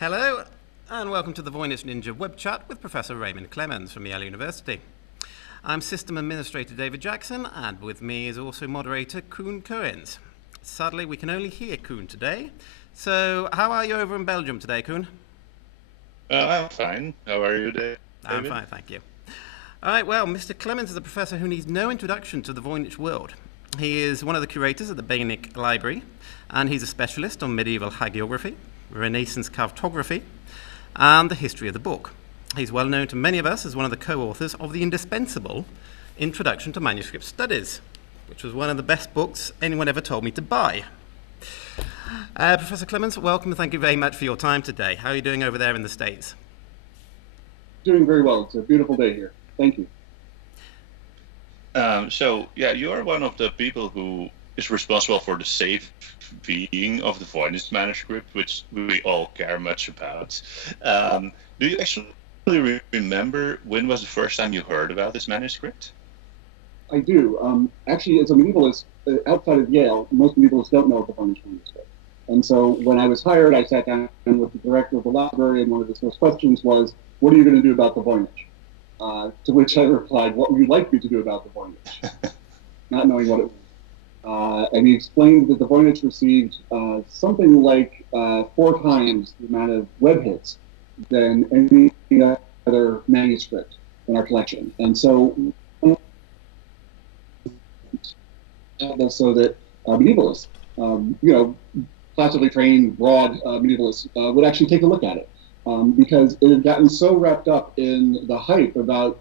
Hello, and welcome to the Voynich.Ninja web chat with Professor Raymond Clemens from Yale University. I'm System Administrator David Jackson, and with me is also moderator Koen Gheuens. Sadly, we can only hear Koen today. So, how are you over in Belgium today, Koen? I'm fine. How are you, David? I'm fine, thank you. All right, well, Mr. Clemens is a professor who needs no introduction to the Voynich world. He is one of the curators at the Beinecke Library, and he's a specialist on medieval hagiography, Renaissance cartography, and the history of the book. He's well known to many of us as one of the co-authors of the indispensable Introduction to Manuscript Studies, which was one of the best books anyone ever told me to buy. Professor Clemens, welcome and thank you very much for your time today. How are you doing over there in the States? Doing very well. It's a beautiful day here. Thank you. You are one of the people who is responsible for the safe being of the Voynich manuscript, which we all care much about. Do you actually remember when was the first time you heard about this manuscript? I do. Actually, as a medievalist, outside of Yale, most medievalists don't know of the Voynich manuscript. And so when I was hired, I sat down with the director of the library, and one of his first questions was, what are you going to do about the Voynich? To which I replied, what would you like me to do about the Voynich? Not knowing what it was. And he explained that the Voynich received something like 4 times the amount of web hits than any other manuscript in our collection. And so that medievalists, classically trained, broad medievalists would actually take a look at it. Because it had gotten so wrapped up in the hype about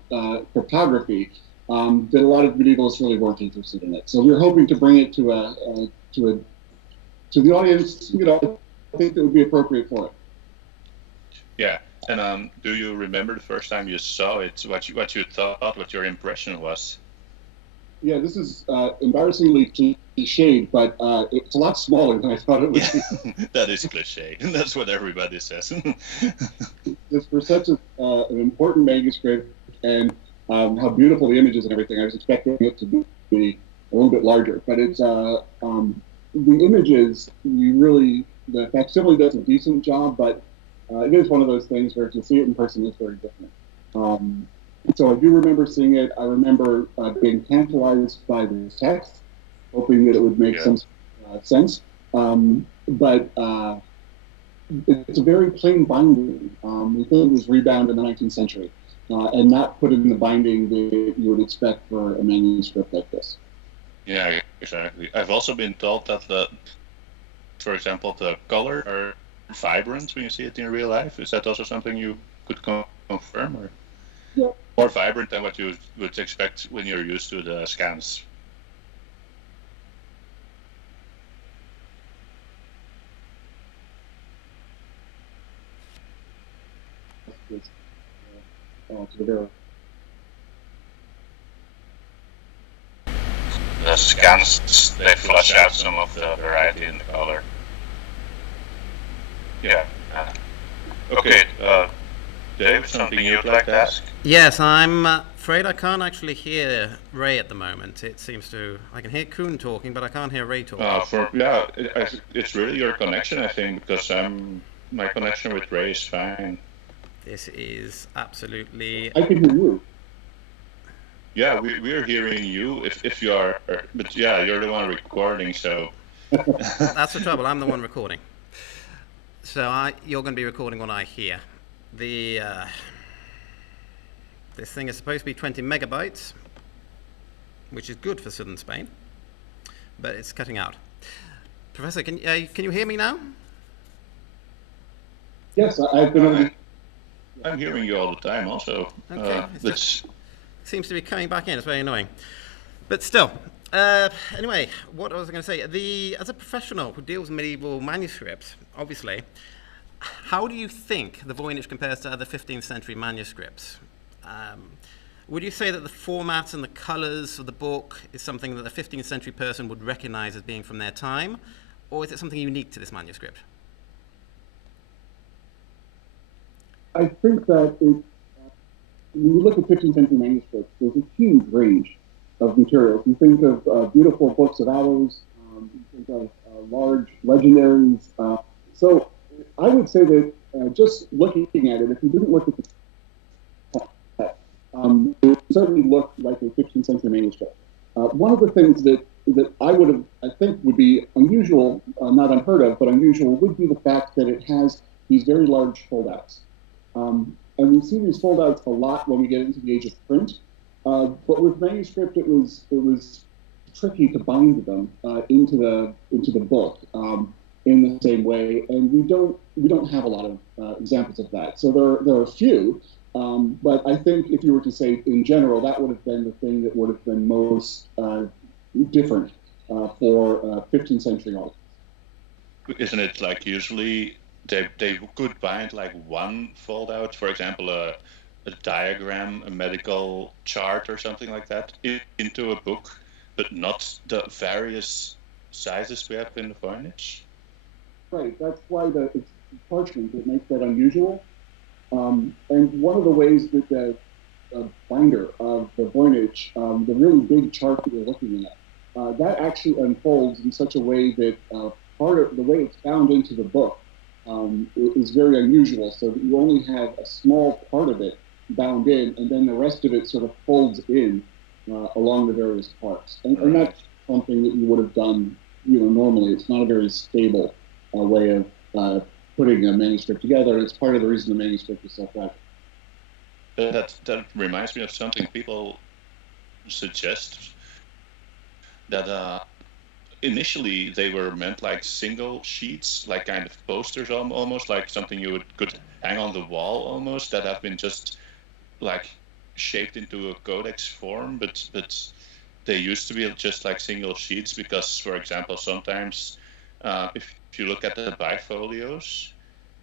cryptography that a lot of medievalists really weren't interested in it. So we were hoping to bring it to the audience, I think that would be appropriate for it. Yeah, and do you remember the first time you saw it? What you thought? What your impression was? Yeah, this is embarrassingly cliched, but it's a lot smaller than I thought it would be. That is cliche. That's what everybody says. Just for such an important manuscript and how beautiful the images and everything, I was expecting it to be a little bit larger. But it's the images, the facsimile does a decent job, but it is one of those things where to see it in person is very different. So I do remember seeing it. I remember being tantalized by the text, hoping that it would make some sense. But it's a very plain binding. We think it was rebound in the 19th century and not put in the binding that you would expect for a manuscript like this. Yeah, exactly. I've also been told that, for example, the color are vibrant when you see it in real life. Is that also something you could confirm? Or? Yeah. More vibrant than what you would expect when you're used to the scans. The scans, they flush out some of the variety in the color. Yeah. Okay. Dave, something you'd like to ask? Yes, I'm afraid I can't actually hear Ray at the moment. It seems I can hear Koen talking, but I can't hear Ray talking. It's really your connection, I think, because my connection with Ray is fine. This is absolutely... I can hear you. Yeah, we're hearing you if you are, but yeah, you're the one recording, so... That's the trouble, I'm the one recording. So you're going to be recording what I hear. This thing is supposed to be 20 megabytes, which is good for southern Spain, but it's cutting out. Professor, can you hear me now? Yes, I'm hearing you all the time also. Okay, seems to be coming back in. It's very annoying. But still, anyway, what was I going to say? As a professional who deals with medieval manuscripts, obviously, how do you think the Voynich compares to other 15th century manuscripts? Would you say that the format and the colors of the book is something that a 15th century person would recognize as being from their time, or is it something unique to this manuscript? I think that when you look at 15th century manuscripts, there's a huge range of materials. You think of beautiful books of hours, you think of large legendaries. So I would say that just looking at it, if you didn't look at the text, it certainly looked like a 15th century manuscript. One of the things that I think would be unusual, not unheard of, but unusual, would be the fact that it has these very large foldouts. And we see these foldouts a lot when we get into the age of print. But with manuscript, it was tricky to bind them into the book in the same way, and we don't have a lot of examples of that. So there are a few, but I think if you were to say in general, that would have been the thing that would have been most different for 15th century art. Isn't it like usually they could bind like one foldout, for example, a diagram, a medical chart or something like that into a book, but not the various sizes we have in the Voynich? Right, that's why it's parchment that makes that unusual. And one of the ways that the binder of the Voynich, the really big chart that you're looking at, that actually unfolds in such a way that part of the way it's bound into the book is very unusual, so that you only have a small part of it bound in, and then the rest of it sort of folds in along the various parts. And that's something that you would have done, normally. It's not a very stable way of putting a manuscript together, and it's part of the reason the manuscript is so fragile. That reminds me of something people suggest, that initially they were meant like single sheets, like kind of posters, almost like something you could hang on the wall almost, that have been just like shaped into a codex form, but they used to be just like single sheets because, for example, sometimes if you look at the bifolios,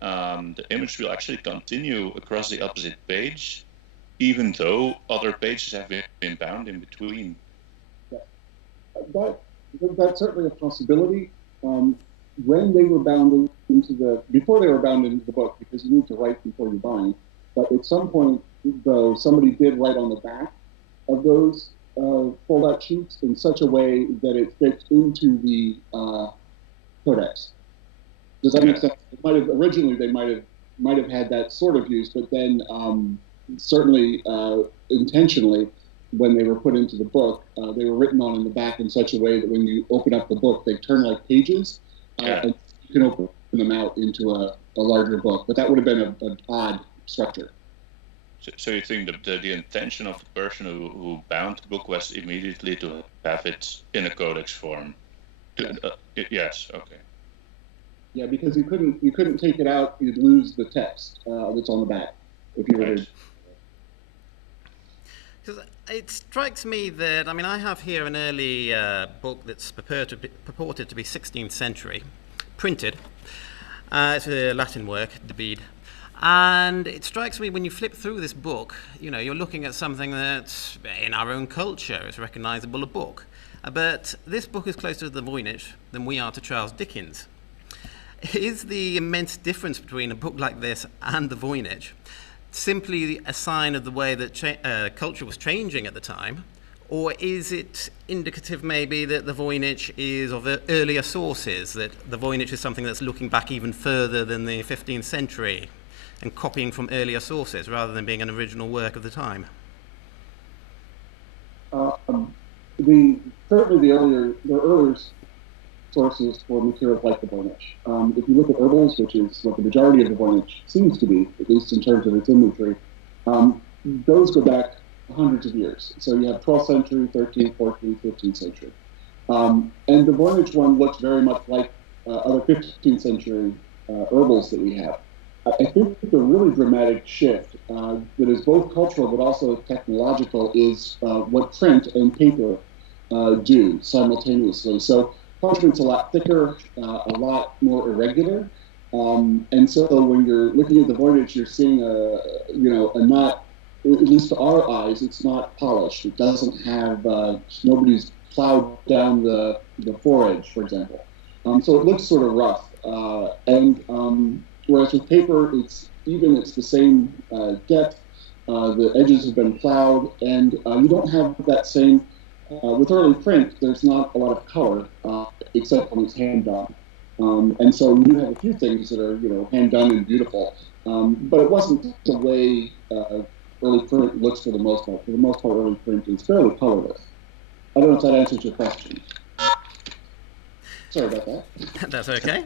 the image will actually continue across the opposite page, even though other pages have been bound in between. That's certainly a possibility. When they were bound before they were bound into the book, because you need to write before you bind, but at some point, though, somebody did write on the back of those fold-out sheets in such a way that it fits into the codex. Does that make sense? Originally, they might have had that sort of use, but then certainly intentionally, when they were put into the book, they were written on in the back in such a way that when you open up the book, they turn like pages, and you can open them out into a larger book. But that would have been an odd structure. So you think the intention of the person who bound the book was immediately to have it in a codex form? Yes. Yes. Okay. Yeah, because you couldn't take it out; you'd lose the text that's on the back if you were to. Because it strikes me that, I have here an early book that's purported to be 16th century, printed. It's a Latin work, the Bede. And it strikes me when you flip through this book, you're looking at something that's in our own culture, it's recognizable a book. But this book is closer to the Voynich than we are to Charles Dickens. Is the immense difference between a book like this and the Voynich simply a sign of the way that culture was changing at the time, or is it indicative maybe that the Voynich is of earlier sources, that the Voynich is something that's looking back even further than the 15th century and copying from earlier sources rather than being an original work of the time? Certainly the earlier sources for materials like the Voynich. If you look at herbals, which is what the majority of the Voynich seems to be, at least in terms of its imagery, those go back hundreds of years. So you have 12th century, 13th, 14th, 15th century. And the Voynich one looks very much like other 15th century herbals that we have. I think the really dramatic shift that is both cultural but also technological is what print and paper do simultaneously. So parchment's a lot thicker, a lot more irregular, and so when you're looking at the Voynich, you're seeing a not, at least to our eyes, it's not polished. It doesn't have nobody's plowed down the foredge, for example. So it looks sort of rough, whereas with paper, it's the same depth. The edges have been plowed, and you don't have that same. With early print, there's not a lot of color, except when it's hand done. And so you have a few things that are, hand done and beautiful. But it wasn't the way early print looks for the most part. For the most part, early print is fairly colorless. I don't know if that answers your question. Sorry about that. That's okay.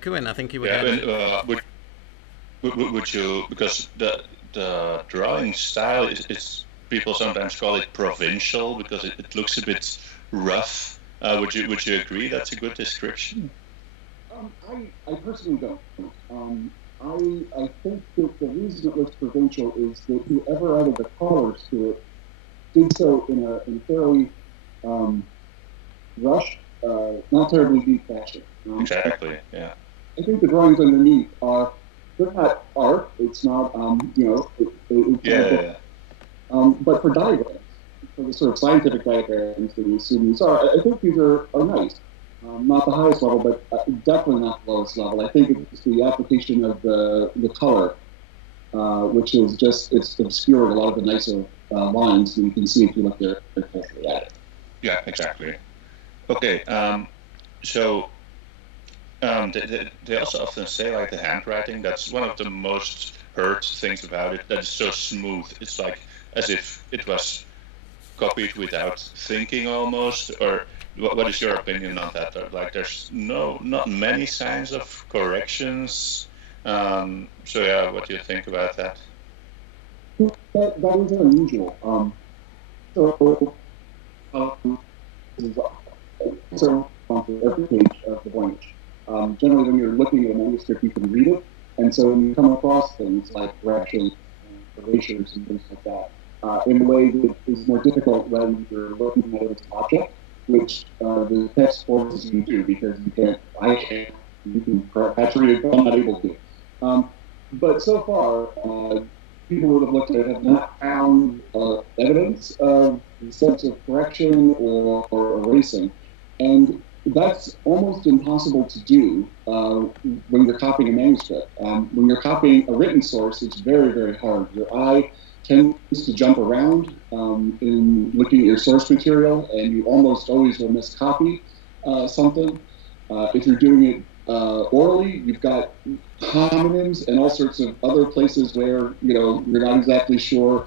Koen, I think you were would you, because the drawing style is people sometimes call it provincial because it looks a bit rough. Would you agree that's a good description? I personally don't. I think that the reason it looks provincial is that whoever added the colors to it did so in a fairly rushed, not terribly deep fashion. Exactly. Yeah. I think the drawings underneath they're not art. It's not but for diagrams, for the sort of scientific diagrams that we assume these are, I think these are nice. Not the highest level, but definitely not the lowest level. I think it's the application of the color, which is it's obscured a lot of the nicer lines that you can see if you look there carefully at it. Yeah, exactly. Okay, so they also often say, like, the handwriting, that's one of the most heard things about it, that it's so smooth. It's like as if it was copied without thinking almost, or what is your opinion on that? Like, there's not many signs of corrections. So yeah, what do you think about that? That is unusual. So every page of the Voynich. Generally, when you're looking at a manuscript, you can read it, and so when you come across things like corrections and erasures and things like that, in a way that is more difficult when you're looking at it as an object, which the text forces you to do because you can perhaps read it, but I'm not able to. But so far, people who have looked at it have not found evidence of the sense of correction or erasing. And that's almost impossible to do when you're copying a manuscript. When you're copying a written source, it's very, very hard. Your eye tends to jump around in looking at your source material, and you almost always will miscopy something. If you're doing it orally, you've got homonyms and all sorts of other places where you're not exactly sure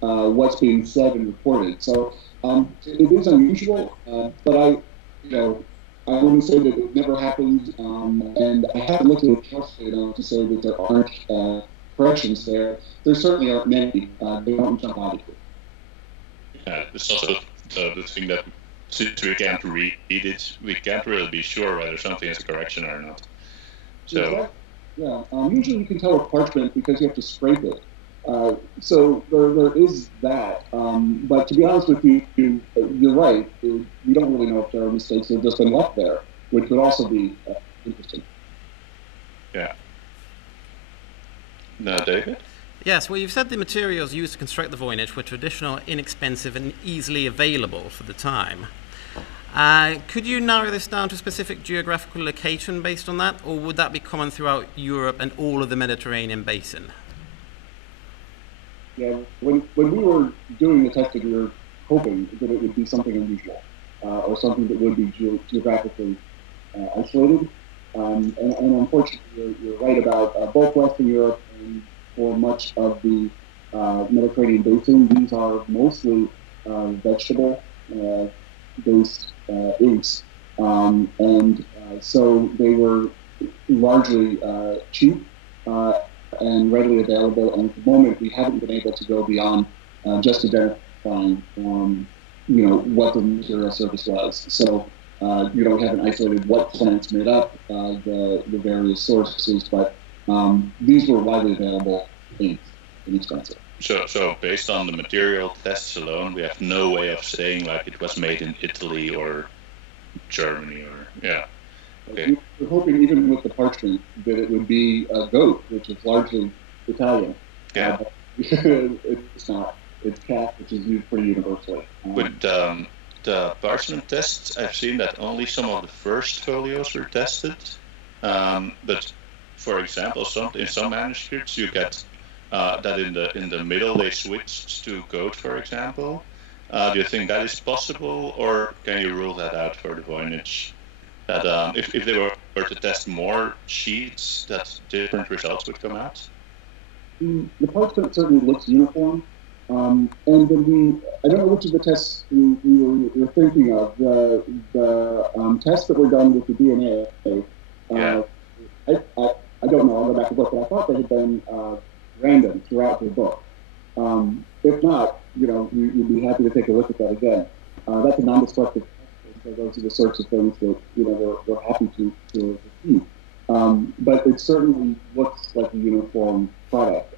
what's being said and reported. So it is unusual, but I wouldn't say that it never happened, and I haven't looked at it carefully enough to say that there aren't corrections there. There certainly aren't many. They don't jump out at you. Yeah, it's also the thing that since we can't read it, we can't really be sure whether something is a correction or not. So exactly. Yeah, usually you can tell with parchment because you have to scrape it. So there is that. But to be honest with you, you're right. You don't really know if there are mistakes that have just been left there, which would also be interesting. Yeah. No, David? Yes, well, you've said the materials used to construct the Voynich were traditional, inexpensive, and easily available for the time. Could you narrow this down to a specific geographical location based on that, or would that be common throughout Europe and all of the Mediterranean basin? Yeah, when we were doing the testing, we were hoping that it would be something unusual, or something that would be geographically isolated. And unfortunately, you're right about both Western Europe and for much of the Mediterranean basin. These are mostly vegetable-based inks, and so they were largely cheap and readily available. And at the moment, we haven't been able to go beyond just identifying, what the material surface was. So we haven't isolated what plants made up the various sources, but these were widely available inks, inexpensive. So based on the material tests alone, we have no way of saying like it was made in Italy or Germany or Okay. We're hoping even with the parchment that it would be a goat, which is largely Italian. Yeah. It's not. It's cat, which is used pretty universally. With the parchment tests, I've seen that only some of the first folios were tested. But for example, in some manuscripts you get that in the middle they switched to goat, for example. Do you think that is possible, or can you rule that out for the Voynich? that if they were to test more sheets, that different results would come out? The parchment certainly looks uniform. And then I don't know which of the tests we were thinking of. The tests that were done with the DNA, I don't know, I'll go back to the book, but I thought they had been random throughout the book. If not, we'd be happy to take a look at that again. That's a non-destructive test, so those are the sorts of things that, we're happy to see. But it certainly looks like a uniform product.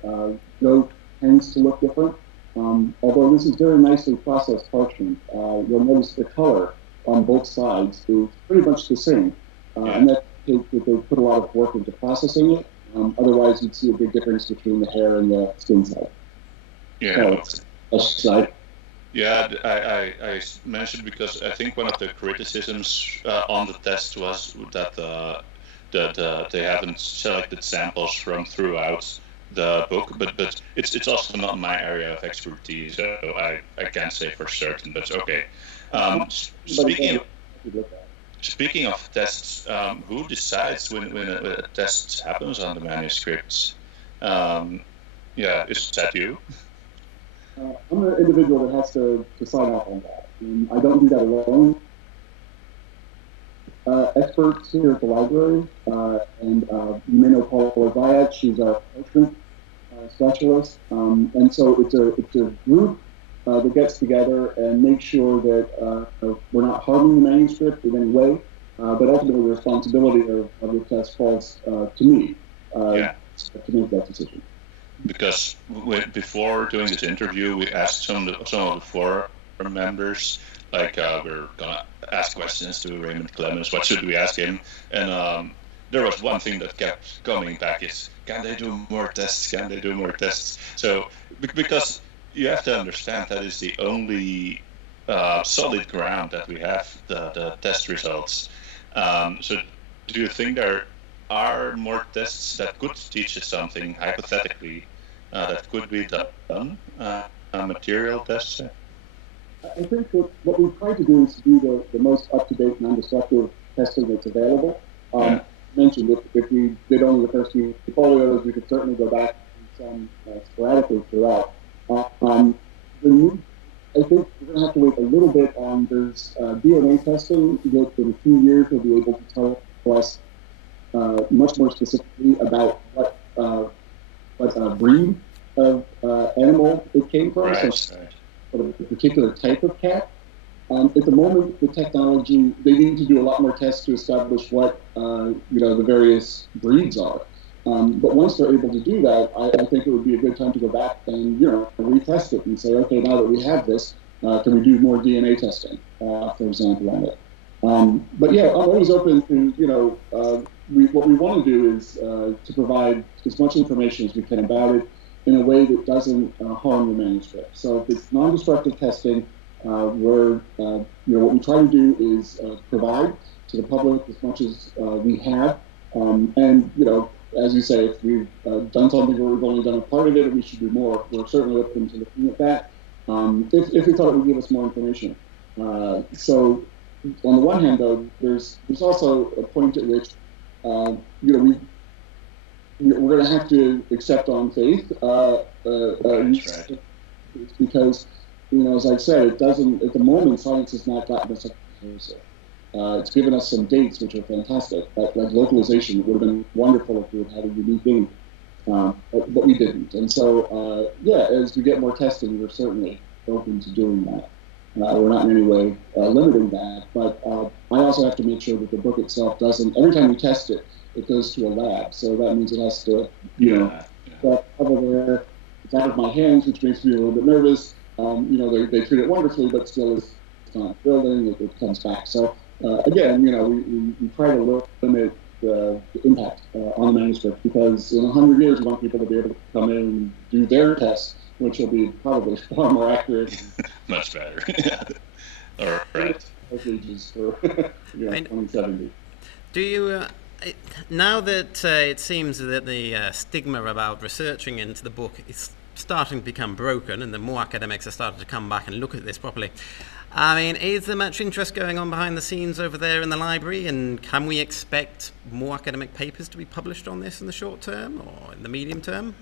Dough tends to look different. Although this is very nicely processed parchment, you'll notice the color on both sides is pretty much the same. And that they put a lot of work into processing it. Otherwise, you'd see a big difference between the hair and the skin side. Yeah. Side. Yeah, I mentioned because I think one of the criticisms on the test was that they haven't selected samples from throughout the book, but it's also not my area of expertise, so I can't say for certain, but okay. Speaking of tests, who decides when a test happens on the manuscripts? Is that you? I'm an individual that has to sign off on that. And I don't do that alone. Experts here at the library, and you may know Paula Zayat, she's our parchment specialist. And so it's a group that gets together and makes sure that we're not harming the manuscript in any way, but ultimately the responsibility of the test falls to me to make that decision. Because before doing this interview, we asked some of the forum members, like we're gonna ask questions to Raymond Clemens. What should we ask him? And there was one thing that kept coming back: is can they do more tests? Can they do more tests? So because you have to understand that is the only solid ground that we have, the test results. So do you think there are more tests that could teach us something hypothetically that could be done, material tests? I think that what we've tried to do is to do the most up-to-date, non-destructive testing that's available. Mentioned if we did only the first few folios, we could certainly go back and some sporadically throughout. I think we're going to have to wait a little bit on there's DNA testing that in a few years will be able to tell us much more specifically about what breed of animal it came from, so a particular type of cat. At the moment, the technology, they need to do a lot more tests to establish what the various breeds are. But once they're able to do that, I think it would be a good time to go back and retest it and say, okay, now that we have this, can we do more DNA testing, for example, on it? But yeah, I'm always open to what we want to do is to provide as much information as we can about it in a way that doesn't harm the manuscript. So if it's non-destructive testing, what we try to do is provide to the public as much as we have, and as you say, if we've done something where we've only done a part of it and we should do more, we're certainly open to looking at that if we thought it would give us more information. So on the one hand, though, there's also a point at which we're going to have to accept on faith, because as I said, it doesn't at the moment. Science has not gotten us up closer. It's given us some dates which are fantastic, like localization. It would have been wonderful if we had had a unique thing, but we didn't. And so, as we get more testing, we're certainly open to doing that. We're not in any way limiting that, but I also have to make sure that the book itself doesn't. Every time we test it, it goes to a lab, so that means it has to, cover there. It's out of my hands, which makes me a little bit nervous. They treat it wonderfully, but still, it's not building. It comes back. So again, we try to limit the impact on the manuscript, because in 100 years, we want people to be able to come in and do their tests, which will be probably far more accurate. Much better. All right. Ages for 2070. Do you? Now that it seems that the stigma about researching into the book is starting to become broken, and the more academics are starting to come back and look at this properly, I mean, is there much interest going on behind the scenes over there in the library, and can we expect more academic papers to be published on this in the short term or in the medium term?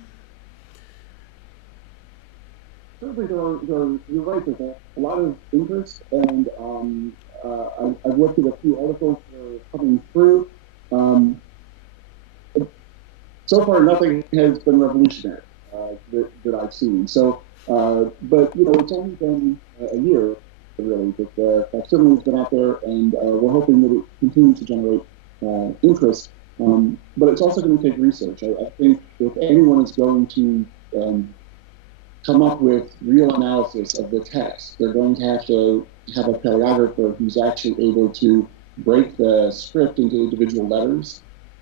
Certainly, you're right. There's a lot of interest, and I've looked at a few articles that are coming through. So far, nothing has been revolutionary that I've seen. So, but it's only been a year, really, that the facsimile has been out there, and we're hoping that it continues to generate interest. But it's also going to take research. I think if anyone is going to come up with real analysis of the text, they're going to have a paleographer who's actually able to break the script into individual letters.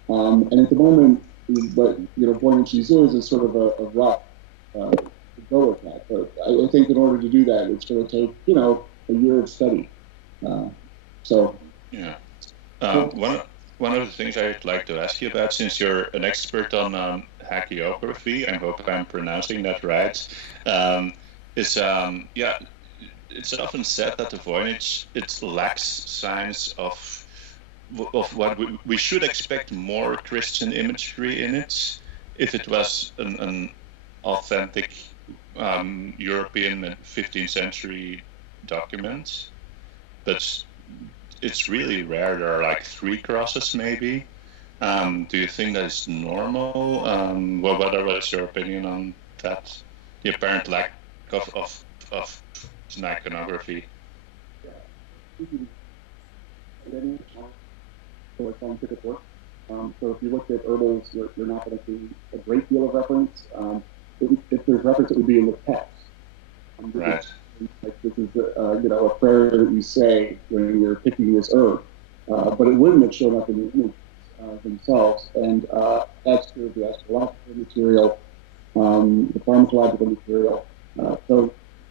And at the moment, what Voynich uses is sort of a rough go at that. But I think in order to do that, it's going to take a year of study. Yeah. One of the things I'd like to ask you about, since you're an expert on hagiography, I hope I'm pronouncing that right, is it's often said that the Voynich, it lacks signs of what we should expect more Christian imagery in it if it was an authentic European 15th century document. But it's really rare. There are like 3 crosses maybe. Do you think that is normal? What's your opinion on that? The apparent lack of iconography. For scientific work. So if you look at herbals, you're not going to see a great deal of reference. If there's reference, it would be in the text. Right. This is a prayer that you say when you're picking this herb, but it wouldn't have shown up in the images themselves. And that's true of the astrological material, the pharmacological material.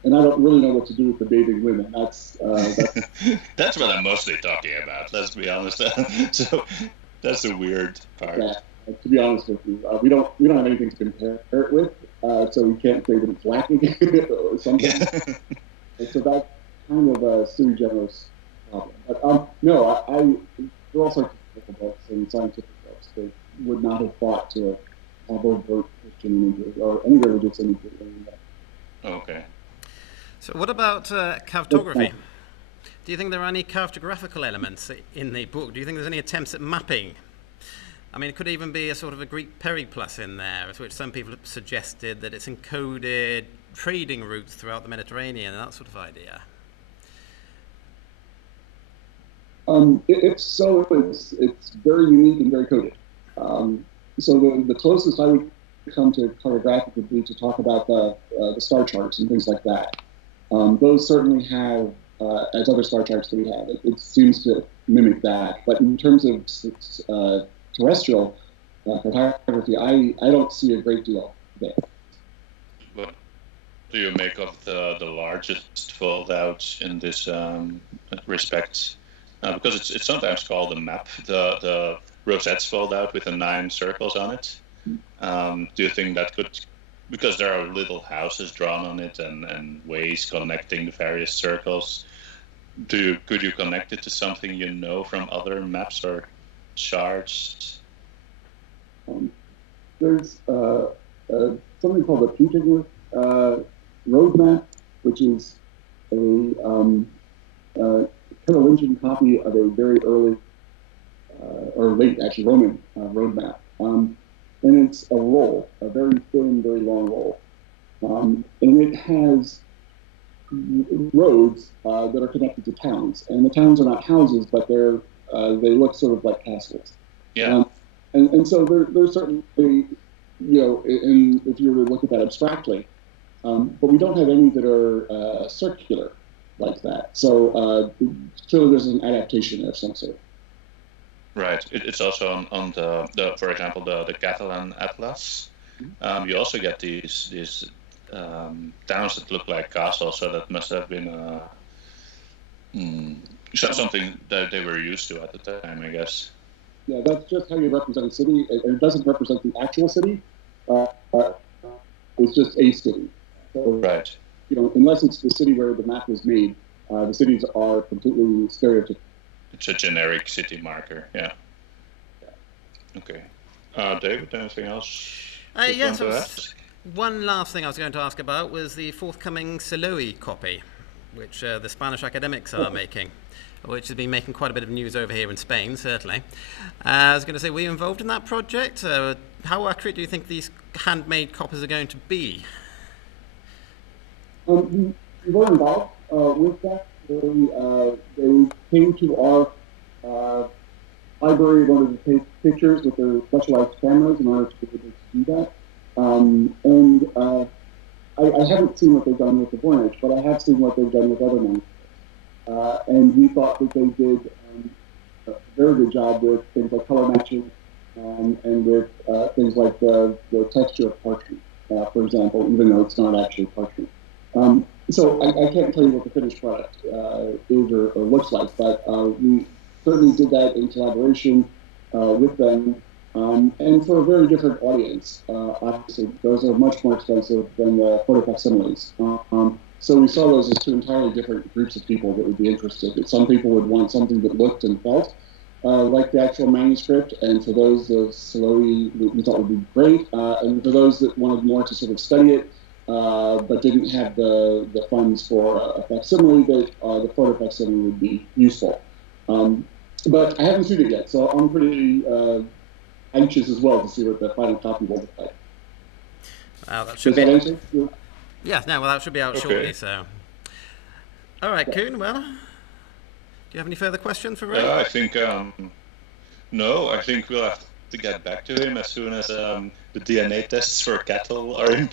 And I don't really know what to do with the bathing women. That's that's what I'm mostly talking about. Let's be honest. So that's the weird part. Yeah, to be honest with you, we don't have anything to compare it with, so we can't say that it's lacking or something. Yeah. And so that's kind of a sui generis problem. But no, I there are all sorts of medical books and scientific books that would not have thought to have overt Christian imagery or any religious imagery. Okay. So what about cartography? Do you think there are any cartographical elements in the book? Do you think there's any attempts at mapping? I mean, it could even be a sort of a Greek periplus in there, which some people have suggested that it's encoded trading routes throughout the Mediterranean and that sort of idea. It's very unique and very coded. So the closest I would come to cartographic would be to talk about the star charts and things like that. Those certainly have, as other star charts that we have, it seems to mimic that. But in terms of terrestrial cartography, I don't see a great deal there. What do you make of the largest fold-out in this respect? Because it's sometimes called a map, the rosettes fold-out with the 9 circles on it. Do you think that could, because there are little houses drawn on it and ways connecting the various circles, could you connect it to something you know from other maps or charts? There's something called a Peter roadmap, which is a Carolingian copy of a very early or late, actually, Roman roadmap. And it's a roll, a very thin, very long roll. And it has roads that are connected to towns. And the towns are not houses, but they look sort of like castles. Yeah. And so there's certainly, if you were to look at that abstractly, but we don't have any that are circular like that. So clearly there's an adaptation of some sort. Right. It's also on the for example, the Catalan Atlas. You also get these towns that look like castles, so that must have been something that they were used to at the time, I guess. Yeah, that's just how you represent a city. It doesn't represent the actual city. It's just a city. So, right. Unless it's the city where the map was made, The cities are completely stereotypical. It's a generic city marker, yeah. Okay. David, anything else? Yes, one last thing I was going to ask about was the forthcoming Siloe copy, which the Spanish academics are making, which has been making quite a bit of news over here in Spain, certainly. I was going to say, were you involved in that project? How accurate do you think these handmade copies are going to be? We were involved with that. They came to our library, wanted to take pictures with their specialized cameras in order to be able to do that. I haven't seen what they've done with the Voynich, but I have seen what they've done with other manuscripts. And we thought that they did a very good job with things like color matching and with things like the texture of parchment, for example, even though it's not actually parchment. So I can't tell you what the finished product is or looks like, but we certainly did that in collaboration with them, and for a very different audience. Obviously, those are much more expensive than the photo facsimiles. So we saw those as two entirely different groups of people that would be interested. Some people would want something that looked and felt like the actual manuscript, and for those, the Siloe we thought would be great. And for those that wanted more to sort of study it, but didn't have the funds for a facsimile, the photo facsimile would be useful. But I haven't seen it yet, so I'm pretty anxious as well to see what the final copy will look like. Wow, that should Does that answer? Yeah. Yeah, no, well, that should be out shortly, so. All right, Koen, well, do you have any further questions for Ray? I think, no, I think we'll have to get back to him as soon as the DNA tests for cattle are in